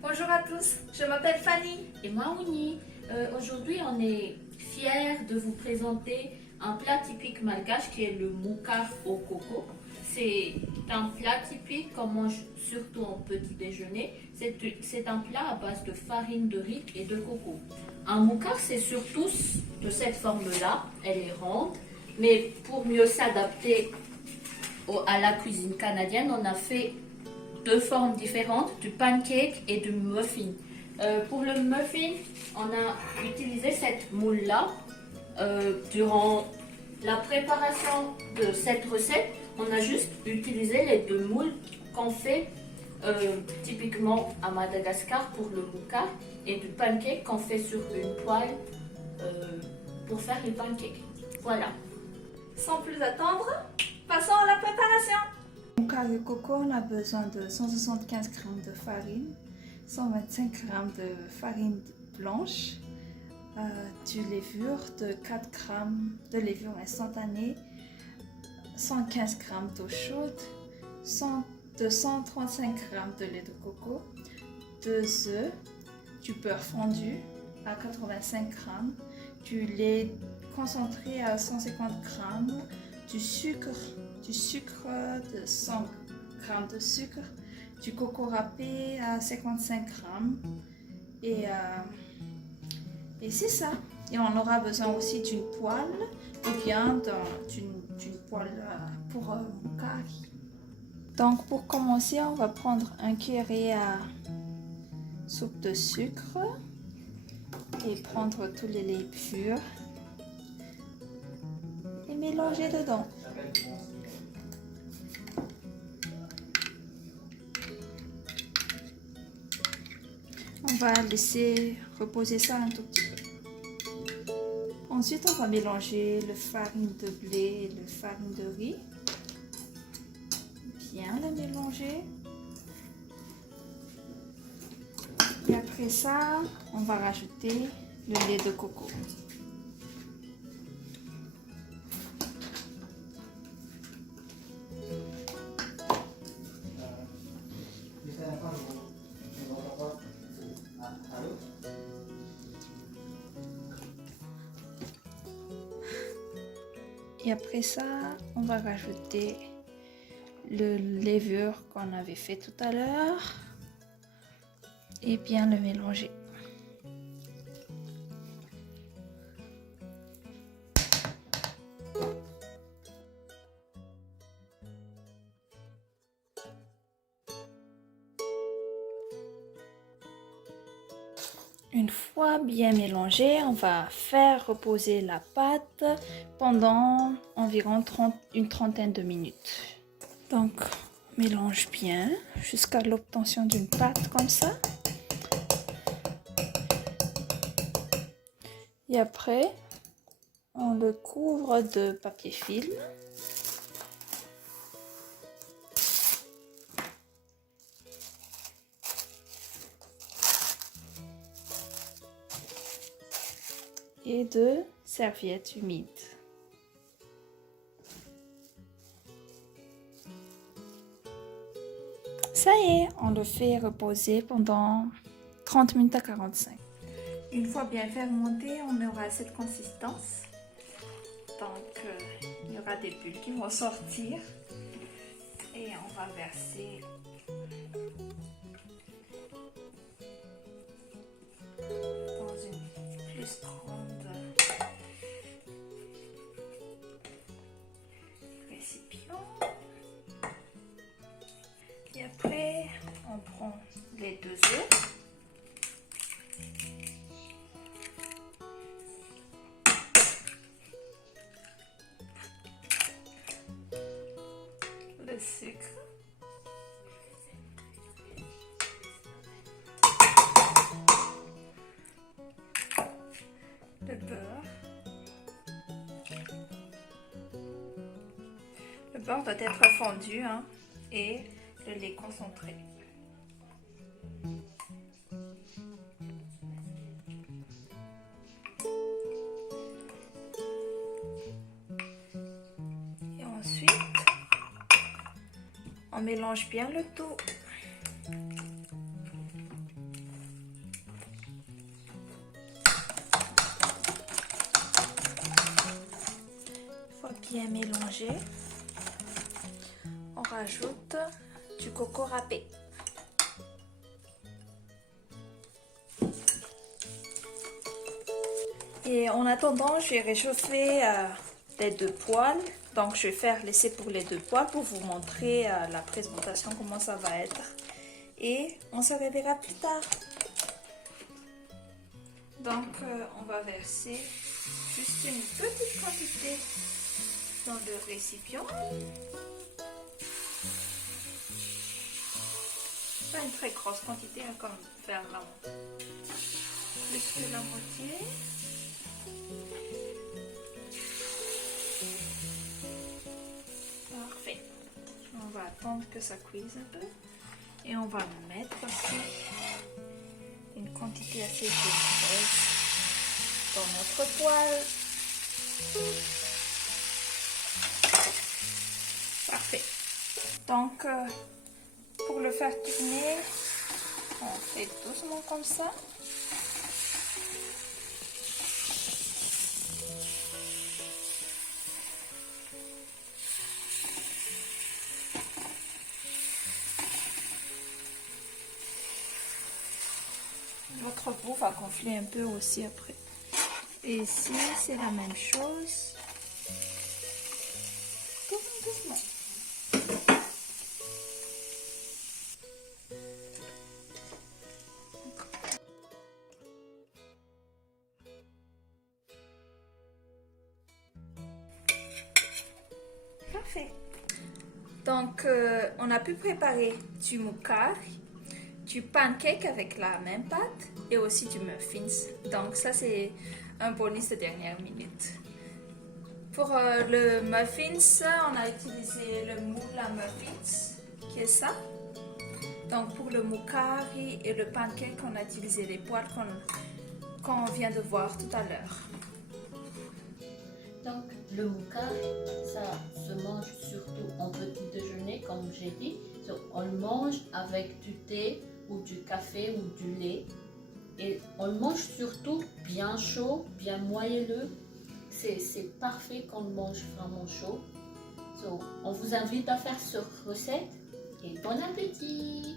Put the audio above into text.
Bonjour à tous, je m'appelle Fanny. Et moi, Ouni. Aujourd'hui, on est fiers de vous présenter un plat typique malgache qui est le moukar au coco. C'est un plat typique qu'on mange surtout en petit déjeuner. C'est un plat à base de farine de riz et de coco. Un moukar, c'est surtout de cette forme-là. Elle est ronde, mais pour mieux s'adapter à la cuisine canadienne, on a fait deux formes différentes, du pancake et du muffin. Pour le muffin, on a utilisé cette moule-là. Durant la préparation de cette recette, on a juste utilisé les deux moules qu'on fait typiquement à Madagascar pour le moukar et du pancake qu'on fait sur une poêle pour faire les pancakes. Voilà. Sans plus attendre, passons à la préparation. Pour le moukar de coco, on a besoin de 175 g de farine, 125 g de farine blanche, du levure de 4 g de levure instantanée, 115 g d'eau chaude, 235 g de lait de coco, 2 œufs, du beurre fondu à 85 g, du lait concentré à 150 g, du sucre de 100 g de sucre, du coco râpé à 55 g et c'est ça. Et on aura besoin aussi d'une poêle ou bien d'une poêle pour moukar. Donc pour commencer, on va prendre un cuillerée à soupe de sucre et prendre tous les laits purs et mélanger dedans. On va laisser reposer ça un tout petit peu. Ensuite, on va mélanger le farine de blé et le farine de riz. Bien la mélanger. Et après ça, on va rajouter le lait de coco. Et après ça, on va rajouter le levure qu'on avait fait tout à l'heure et bien le mélanger. Une fois bien mélangé, on va faire reposer la pâte pendant environ une trentaine de minutes. Donc, on mélange bien jusqu'à l'obtention d'une pâte comme ça. Et après, on le couvre de papier film. Et de serviettes humides. Ça y est, on le fait reposer pendant 30 minutes à 45. Une fois bien fermenté, on aura cette consistance. Donc, il y aura des bulles qui vont sortir. Et on va verser dans une plus grande récipient. Et après, on prend les deux œufs. Le sucre. Le beurre. Le beurre doit être fondu et le lait concentré. Et ensuite, on mélange bien le tout. bien mélangé, on rajoute du coco râpé. Et en attendant, je vais réchauffer les 2 poêles. Donc je vais faire laisser pour les 2 poêles pour vous montrer la présentation, comment ça va être. Et on se reverra plus tard. Donc on va verser juste une petite quantité dans le récipient. Pas une très grosse quantité, hein, comme faire plus que la moitié. Parfait. On va attendre que ça cuise un peu. Et on va mettre aussi une quantité assez généreuse dans notre poêle. Parfait. Donc, pour le faire tourner, on fait doucement comme ça. Votre peau va gonfler un peu aussi après. Et ici, c'est la même chose. Doucement. Parfait. Donc, on a pu préparer du moukar, du pancake avec la même pâte et aussi du muffins. Donc ça, c'est un bonus de dernière minute. Pour le muffins, on a utilisé le moule à muffins, qui est ça. Donc pour le moukari et le pancake, on a utilisé les poêles qu'on vient de voir tout à l'heure. Donc le moukar, ça se mange surtout en petit déjeuner, comme j'ai dit. On le mange avec du thé ou du café ou du lait. Et on le mange surtout bien chaud, bien moelleux. C'est parfait qu'on le mange vraiment chaud. On vous invite à faire cette recette et bon appétit!